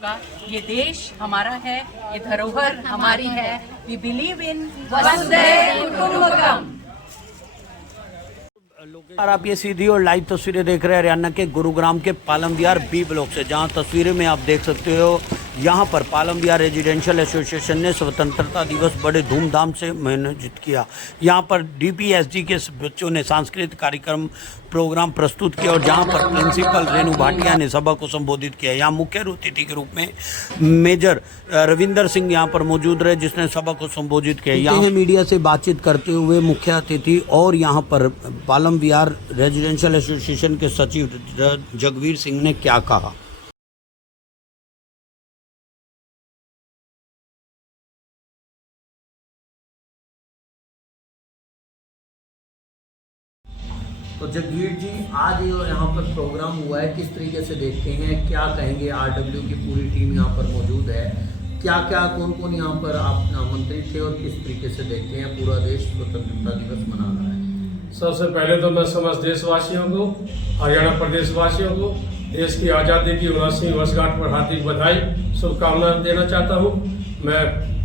होगा। ये देश हमारा है, ये धरोहर हमारी है। वी बिलीव इन वसुधैव कुटुंबकम। और आप ये सीधी और लाइव तस्वीरें देख रहे हैं हरियाणा के गुरुग्राम के पालम विहार बी ब्लॉक से, जहां तस्वीरें में आप देख सकते हो यहां पर पालम विहार रेजिडेंशियल एसोसिएशन ने स्वतंत्रता दिवस बड़े धूमधाम से आयोजित किया। यहां पर डीपीएसजी के बच्चों ने सांस्कृतिक कार्यक्रम प्रोग्राम प्रस्तुत किया और जहां पर प्रिंसिपल रेणु भाटिया ने सभा को संबोधित किया। यहां मुख्य अतिथि के रूप में मेजर रविंदर सिंह यहां पर मौजूद रहे, जिसने सभा को संबोधित किया। यहाँ मीडिया से बातचीत करते हुए मुख्य अतिथि और यहां पर पालम विहार रेजिडेंशियल एसोसिएशन के सचिव जगवीर सिंह ने क्या कहा। तो जगवीर जी, आज यहाँ पर प्रोग्राम हुआ है, किस तरीके से देखते हैं, क्या कहेंगे। आरडब्ल्यू की पूरी टीम यहाँ पर मौजूद है, क्या क्या कौन कौन यहाँ पर आप आमंत्रित थे और किस तरीके से देखते हैं पूरा देश स्वतंत्रता दिवस मना रहा है। सबसे पहले तो मैं समस्त देशवासियों को, हरियाणा प्रदेशवासियों को देश की आज़ादी की 79वीं वर्षगांठ पर हार्दिक बधाई शुभकामनाएं देना चाहता हूँ। मैं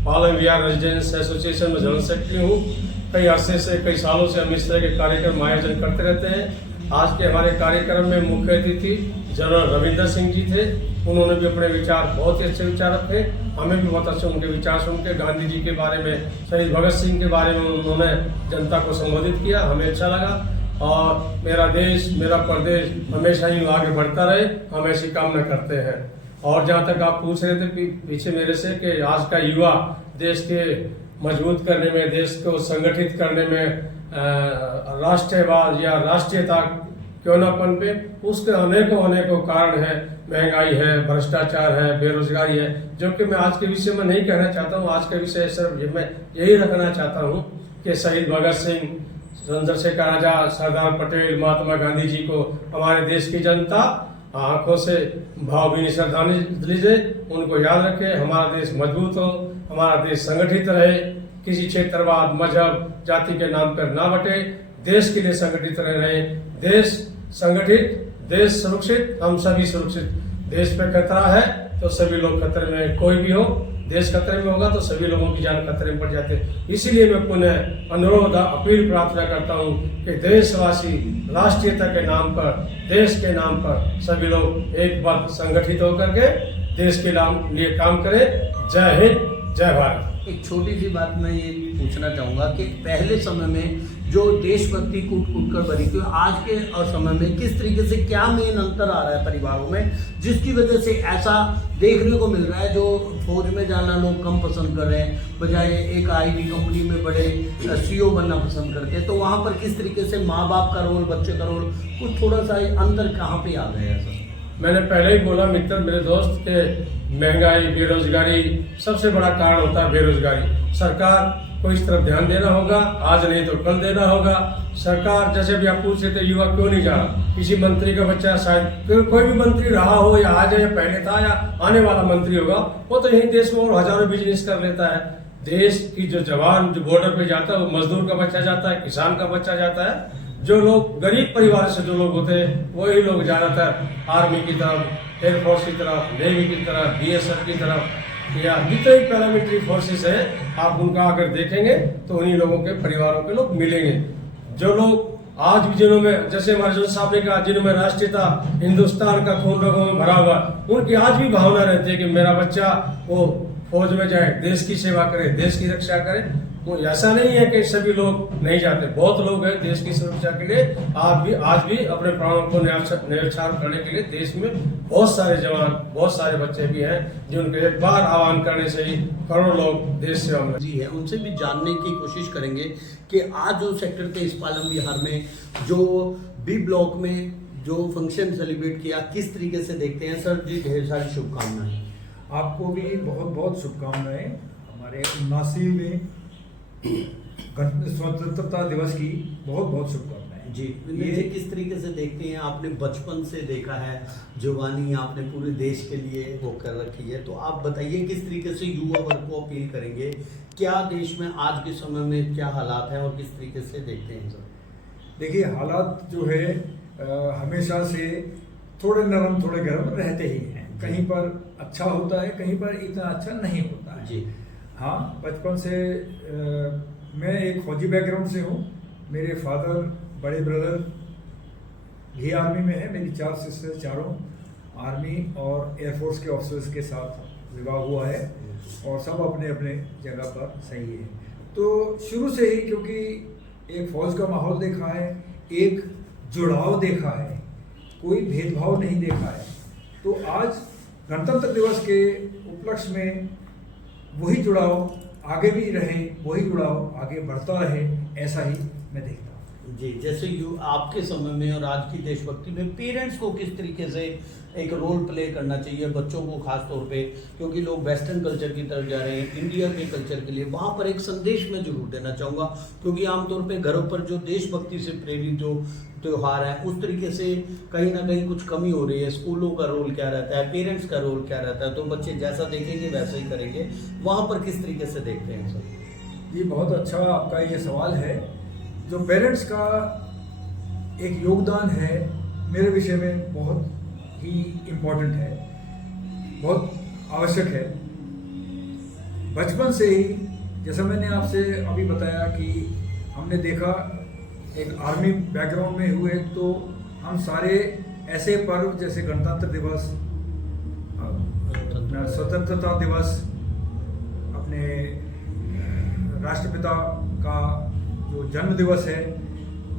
पालम विहार रेजिडेंस एसोसिएशन में जनरल सेक्रेटरी हूँ। कई अरसे से, कई सालों से हम इस तरह के कार्यक्रम आयोजन करते रहते हैं। आज के हमारे कार्यक्रम में मुख्य अतिथि जनरल रविंदर सिंह जी थे। उन्होंने भी अपने विचार, बहुत ही अच्छे विचार रखे। हमें भी बहुत अच्छे उनके विचार सुन के, गांधी जी के बारे में, शहीद भगत सिंह के बारे में उन्होंने जनता को संबोधित किया, हमें अच्छा लगा। और मेरा देश, मेरा प्रदेश हमेशा ही आगे बढ़ता रहे, हम ऐसी कामना करते हैं। और जहाँ तक आप पूछ रहे थे पीछे मेरे से कि आज का युवा देश के मजबूत करने में, देश को संगठित करने में, राष्ट्रवाद या राष्ट्रीयता क्यों नापन पे, उसके अनेकों कारण है। महंगाई है, भ्रष्टाचार है, बेरोजगारी है, जो कि मैं आज के विषय में नहीं कहना चाहता हूँ। आज के विषय सिर्फ मैं यही रखना चाहता हूँ कि शहीद भगत सिंह, चंद्रशेखर आजाद, सरदार पटेल, महात्मा गांधी जी को हमारे देश की जनता आंखों से भावभीनी श्रद्धांजलि दे, उनको याद रखे। हमारा देश मजबूत हो, हमारा देश संगठित रहे, किसी क्षेत्रवाद, मजहब, जाति के नाम पर ना बटे, देश के लिए संगठित रहे। देश संगठित, देश सुरक्षित, हम सभी सुरक्षित। देश पे खतरा है तो सभी लोग खतरे में, कोई भी हो, देश खतरे में होगा तो सभी लोगों की जान खतरे में पड़ जाते। इसीलिए मैं पुनः अनुरोध, अपील, प्रार्थना करता हूँ कि देशवासी राष्ट्रीयता के नाम पर, देश के नाम पर सभी लोग एक बार संगठित होकर के देश के लिए काम करें। जय हिंद, जय भारत। एक छोटी सी बात मैं ये पूछना चाहूँगा कि पहले समय में जो देशभक्ति कूट कर भरी थी, आज के और समय में किस तरीके से, क्या मेन अंतर आ रहा है परिवारों में, जिसकी वजह से ऐसा देखने को मिल रहा है। जो फौज में जाना लोग कम पसंद कर रहे हैं, बजाय एक आईटी कंपनी में बड़े सीईओ बनना पसंद करते हैं। तो वहाँ पर किस तरीके से माँ बाप का रोल, बच्चे का रोल, कुछ थोड़ा सा अंतर कहाँ पे आ गया है सर। मैंने पहले ही बोला मित्र, मेरे दोस्त, के महंगाई, बेरोजगारी, सबसे बड़ा कारण होता है बेरोजगारी। सरकार को इस तरफ ध्यान देना होगा, आज नहीं तो कल देना होगा। सरकार, जैसे भी आप पूछ रहे थे, युवा क्यों नहीं जा रहा, किसी मंत्री का बच्चा, शायद कोई भी मंत्री रहा हो या आज या पहले था या आने वाला मंत्री होगा, वो तो यही देश में और हजारों बिजनेस कर लेता है। देश की जो जवान जो बॉर्डर पे जाता है, वो मजदूर का बच्चा जाता है, किसान का बच्चा जाता है। जो लोग गरीब परिवार से जो लोग होते हैं, वही लोग ज्यादातर आर्मी की तरफ, एयरफोर्स की तरफ, नेवी की तरफ, बीएसएफ की तरफ, या जितने भी पैरामिलिट्री फोर्सेस है, आप उनका अगर देखेंगे तो उन्हीं लोगों के परिवारों के लोग मिलेंगे। जो लोग आज भी, जिन्होंने, जैसे हमारे जो साहब ने कहा, जिन्होंने राष्ट्रीयता, हिंदुस्तान का खून रगों में भरा हुआ, उनकी आज भी भावना रहती है कि मेरा बच्चा वो फौज में जाए, देश की सेवा करे, देश की रक्षा करे। वो ऐसा नहीं है कि सभी लोग नहीं जाते, बहुत लोग हैं देश की सुरक्षा के लिए आज भी अपने प्राणों को न्यौछावर करने के लिए देश में बहुत सारे जवान, बहुत सारे बच्चे भी हैं, जिनको एक बार आह्वान करने से ही करोड़ों लोग देश सेवा में जी है। उनसे भी जानने की कोशिश करेंगे कि आज जो सेक्टर 23 पालम विहार में जो बी ब्लॉक में जो फंक्शन सेलिब्रेट किया, किस तरीके से देखते हैं सर जी। ढेर सारी शुभकामनाएं। आपको भी बहुत बहुत शुभकामनाएं। हमारे 79वें स्वतंत्रता दिवस की बहुत बहुत शुभकामनाएं जी। ये किस तरीके से देखते हैं, आपने बचपन से देखा है, जवानी आपने पूरे देश के लिए वो कर रखी है, तो आप बताइए किस तरीके से युवा वर्ग को अपील करेंगे, क्या देश में आज के समय में क्या हालात हैं और किस तरीके से देखते हैं सर। देखिए, हालात जो है हमेशा से थोड़े नरम थोड़े गर्म रहते ही हैं। कहीं पर अच्छा होता है, कहीं पर इतना अच्छा नहीं होता है जी। हाँ, बचपन से मैं एक फौजी बैकग्राउंड से हूँ। मेरे फादर, बड़े ब्रदर भी आर्मी में है। मेरी 4 सिस्टर, चारों आर्मी और एयरफोर्स के ऑफिसर्स के साथ विवाह हुआ है और सब अपने अपने जगह पर सही है। तो शुरू से ही क्योंकि एक फौज का माहौल देखा है, एक जुड़ाव देखा है, कोई भेदभाव नहीं देखा है, तो आज गणतंत्र दिवस के उपलक्ष्य में वही जुड़ाव आगे भी रहे, वही जुड़ाव आगे बढ़ता रहे, ऐसा ही मैं देखता हूँ। जी, जैसे आपके समय में और आज की देशभक्ति में पेरेंट्स को किस तरीके से एक रोल प्ले करना चाहिए बच्चों को, खास तौर पे क्योंकि लोग वेस्टर्न कल्चर की तरफ जा रहे हैं, इंडिया के कल्चर के लिए, वहाँ पर एक संदेश मैं जरूर देना चाहूँगा, क्योंकि आमतौर पे घरों पर जो देशभक्ति से प्रेरित जो त्यौहार है उस तरीके से कहीं ना कहीं कुछ कमी हो रही है। स्कूलों का रोल क्या रहता है, पेरेंट्स का रोल क्या रहता है, तो बच्चे जैसा देखेंगे वैसा ही करेंगे, वहाँ पर किस तरीके से देखते हैं सर? ये बहुत अच्छा आपका ये सवाल है। जो पेरेंट्स का एक योगदान है मेरे विषय में बहुत ही इम्पोर्टेंट है, बहुत आवश्यक है। बचपन से ही, जैसा मैंने आपसे अभी बताया कि हमने देखा एक आर्मी बैकग्राउंड में हुए, तो हम सारे ऐसे पर्व जैसे गणतंत्र दिवस, स्वतंत्रता दिवस, अपने राष्ट्रपिता का जो जन्म दिवस है,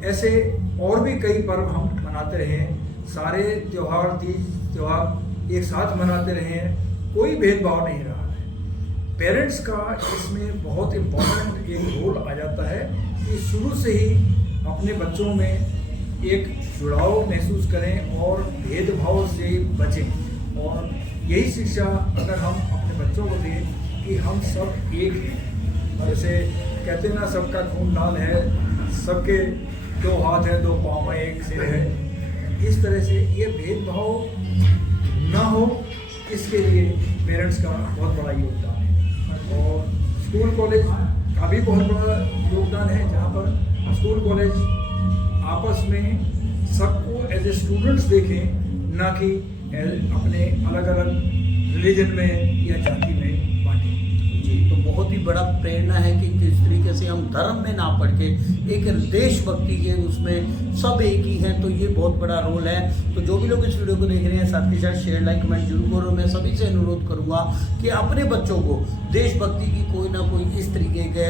ऐसे और भी कई पर्व हम मनाते रहे हैं। सारे त्यौहार, तीज त्यौहार एक साथ मनाते रहे हैं, कोई भेदभाव नहीं रहा है। पेरेंट्स का इसमें बहुत इम्पोर्टेंट एक रोल आ जाता है कि शुरू से ही अपने बच्चों में एक जुड़ाव महसूस करें और भेदभाव से बचें। और यही शिक्षा अगर हम अपने बच्चों को दें कि हम सब एक हैं, जैसे कहते हैं ना, सबका खून लाल है, सबके 2 हाथ हैं, 2 पाँव हैं, 1 सिर है, इस तरह से ये भेदभाव ना हो, इसके लिए पेरेंट्स का बहुत बड़ा योगदान है। और स्कूल कॉलेज का भी बहुत बड़ा योगदान है, जहाँ पर स्कूल कॉलेज आपस में सबको एज ए स्टूडेंट्स देखें, ना कि अपने अलग अलग रिलीजन में या जाति में बांटें। जी, तो बहुत ही बड़ा प्रेरणा है कि किस तरीके से हम धर्म में ना पढ़ के एक देशभक्ति के उसमें सब एक ही हैं, तो ये बहुत बड़ा रोल है। तो जो भी लोग इस वीडियो को देख रहे हैं, साथ के साथ शेयर, लाइक, कमेंट जरूर करो। मैं सभी से अनुरोध करूंगा कि अपने बच्चों को देशभक्ति की कोई ना कोई इस तरीके के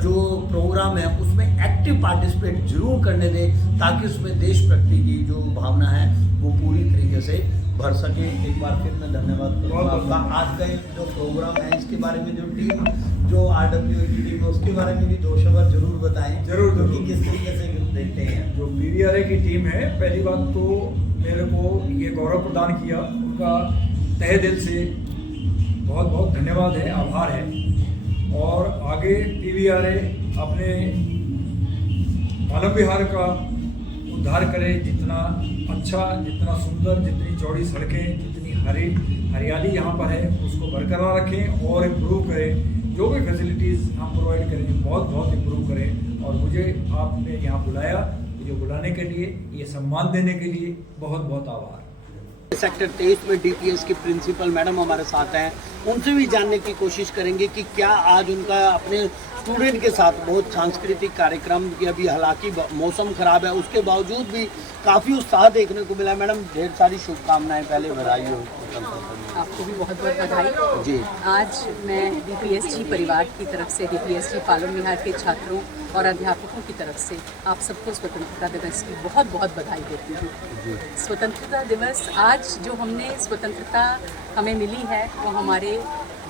जो प्रोग्राम है उसमें एक्टिव पार्टिसिपेट जरूर करने दें, ताकि उसमें देशभक्ति की जो भावना है वो पूरी तरीके से भर सके। एक बार फिर मैं धन्यवाद करूँगा आपका। आज का जो प्रोग्राम है, इसके बारे में जो टीम, जो RWA की टीम है, उसके बारे में भी 2 शब्द जरूर बताएं। जरूर कि किस तरीके से देखते हैं जो PVRA की टीम है, पहली बात तो मेरे को ये गौरव प्रदान किया, उनका तहे दिल से बहुत बहुत धन्यवाद है, आभार है। और आगे PVRA अपने पालम बिहार का उद्धार करे, जितना अच्छा, जितना सुंदर, जितनी चौड़ी सड़कें, जितनी हरियाली यहाँ पर है, उसको बरकरार रखें और इम्प्रूव करें। जो भी फैसिलिटीज़ हम प्रोवाइड करें, बहुत बहुत इम्प्रूव करें। और मुझे आपने यहाँ बुलाया, मुझे बुलाने के लिए, ये सम्मान देने के लिए बहुत बहुत आभार। सेक्टर 23 में DPS के प्रिंसिपल मैडम हमारे साथ हैं, उनसे भी जानने की कोशिश करेंगे कि क्या आज उनका अपने स्टूडेंट के साथ बहुत सांस्कृतिक कार्यक्रम की, अभी हालांकि मौसम खराब है उसके बावजूद भी काफ़ी उत्साह देखने को मिला। मैडम, ढेर सारी शुभकामनाएं, पहले बधाई हो। आपको भी बहुत बहुत बधाई जी। आज मैं DPSG परिवार की तरफ से, DPSG पालम बिहार के छात्रों और अध्यापकों की तरफ से आप सबको स्वतंत्रता दिवस की बहुत बहुत बधाई देती हूँ। स्वतंत्रता दिवस, आज जो हमने स्वतंत्रता हमें मिली है, वो हमारे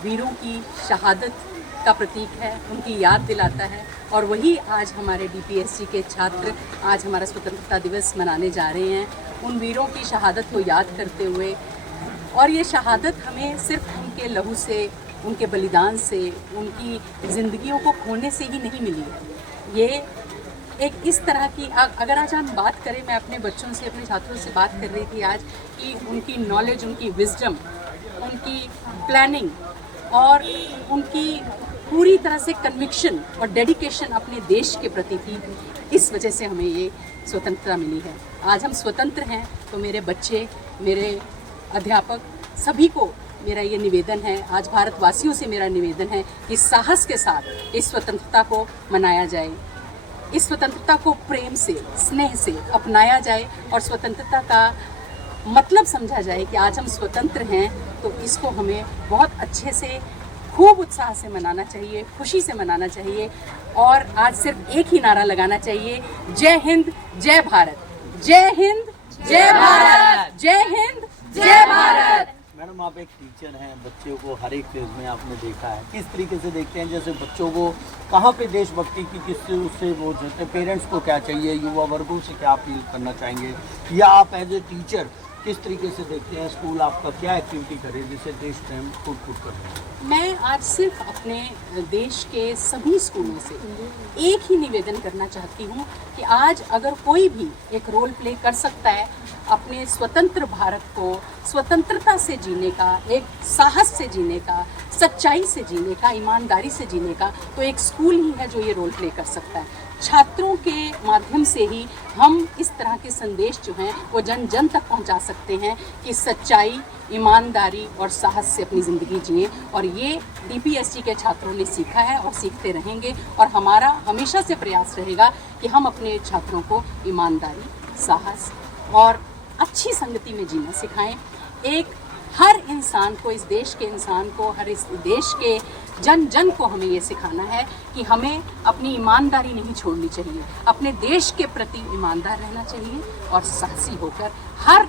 वीरों की शहादत का प्रतीक है, उनकी याद दिलाता है। और वही आज हमारे DPSG के छात्र आज हमारा स्वतंत्रता दिवस मनाने जा रहे हैं, उन वीरों की शहादत को याद करते हुए। और ये शहादत हमें सिर्फ उनके लहू से, उनके बलिदान से, उनकी ज़िंदगियों को खोने से ही नहीं मिली है। ये एक इस तरह की, अगर आज हम बात करें, मैं अपने बच्चों से, अपने छात्रों से बात कर रही थी आज कि उनकी नॉलेज, उनकी विजडम, उनकी प्लानिंग और उनकी पूरी तरह से कन्विक्शन और डेडिकेशन अपने देश के प्रति थी। इस वजह से हमें ये स्वतंत्रता मिली है। आज हम स्वतंत्र हैं, तो मेरे बच्चे, मेरे अध्यापक सभी को मेरा ये निवेदन है, आज भारतवासियों से मेरा निवेदन है कि साहस के साथ इस स्वतंत्रता को मनाया जाए, इस स्वतंत्रता को प्रेम से, स्नेह से अपनाया जाए और स्वतंत्रता का मतलब समझा जाए कि आज हम स्वतंत्र हैं, तो इसको हमें बहुत अच्छे से, खूब उत्साह से मनाना चाहिए, खुशी से मनाना चाहिए। और आज सिर्फ एक ही नारा लगाना चाहिए, जय हिंद जय भारत, जय हिंद जय भारत, जय हिंद जय भारत। मैडम, आप एक टीचर हैं, बच्चों को हर एक फेज में आपने देखा है, किस तरीके से देखते हैं, जैसे बच्चों को कहाँ पे देशभक्ति की किस उससे वो जोते, पेरेंट्स को क्या चाहिए, युवा वर्गों से क्या अपील करना चाहेंगे, या आप एज ए टीचर किस तरीके से देखते हैं, स्कूल आपका क्या एक्टिविटी करे जिससे देश प्रेम कूट कर रहे हैं? मैं आज सिर्फ अपने देश के सभी स्कूलों से एक ही निवेदन करना चाहती हूँ कि आज अगर कोई भी एक रोल प्ले कर सकता है अपने स्वतंत्र भारत को स्वतंत्रता से जीने का, एक साहस से जीने का, सच्चाई से जीने का, ईमानदारी से जीने का, तो एक स्कूल ही है जो ये रोल प्ले कर सकता है। छात्रों के माध्यम से ही हम इस तरह के संदेश जो हैं वो जन जन तक पहुंचा सकते हैं कि सच्चाई, ईमानदारी और साहस से अपनी ज़िंदगी जिए। और ये DPSG के छात्रों ने सीखा है और सीखते रहेंगे, और हमारा हमेशा से प्रयास रहेगा कि हम अपने छात्रों को ईमानदारी, साहस और अच्छी संगति में जीना सिखाएं। एक हर इंसान को, इस देश के इंसान को, हर इस देश के जन जन को हमें ये सिखाना है कि हमें अपनी ईमानदारी नहीं छोड़नी चाहिए, अपने देश के प्रति ईमानदार रहना चाहिए और साहसी होकर हर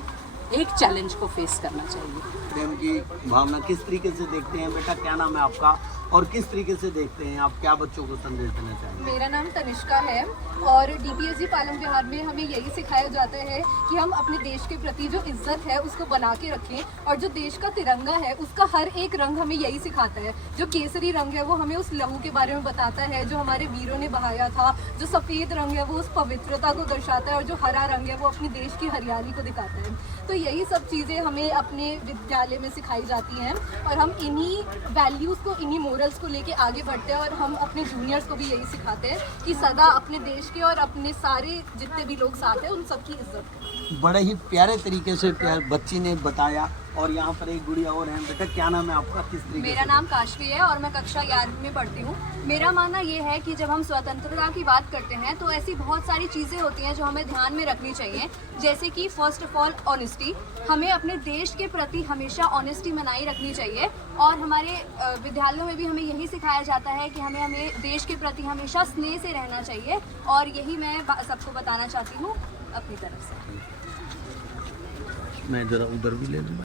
एक चैलेंज को फेस करना चाहिए। प्रेम की भावना किस तरीके से देखते हैं? बेटा, क्या नाम है आपका और किस तरीके से देखते हैं आप, क्या बच्चों को संदेश देना चाहेंगे? मेरा नाम तनिष्का है और DPSG पालम विहार में हमें यही सिखाया जाता है कि हम अपने देश के प्रति जो इज्जत है उसको बना के रखें, और जो देश का तिरंगा है उसका हर एक रंग हमें यही सिखाता है। जो केसरी रंग है वो हमें उस लहू के बारे में बताता है जो हमारे वीरों ने बहाया था, जो सफ़ेद रंग है वो उस पवित्रता को दर्शाता है, और जो हरा रंग है वो अपने देश की हरियाली को दिखाता है। तो यही सब चीज़ें हमें अपने विद्यालय में सिखाई जाती हैं, और हम इन्हीं वैल्यूज़ को, इन्हीं मोरल्स को लेके आगे बढ़ते हैं, और हम अपने जूनियर्स को भी यही सिखाते हैं कि सदा अपने देश के और अपने सारे जितने भी लोग साथ हैं उन सबकी इज्जत करें। बड़े ही प्यारे तरीके से बच्ची ने बताया। और यहाँ पर एक गुड़िया और है। बेटा, क्या नाम है आपका, किस तरीके मेरा नाम काशवी है और मैं कक्षा 11वीं में पढ़ती हूँ। मेरा मानना ये है कि जब हम स्वतंत्रता की बात करते हैं तो ऐसी बहुत सारी चीज़ें होती हैं जो हमें ध्यान में रखनी चाहिए, जैसे कि फर्स्ट ऑफ ऑल ऑनेस्टी। हमें अपने देश के प्रति हमेशा ऑनेस्टी बनाई रखनी चाहिए, और हमारे विद्यालयों में भी हमें यही सिखाया जाता है कि हमें देश के प्रति हमेशा स्नेह से रहना चाहिए, और यही मैं सबको बताना चाहती हूँ अपनी तरफ से। मैं ज़रा उधर भी ले लूँ।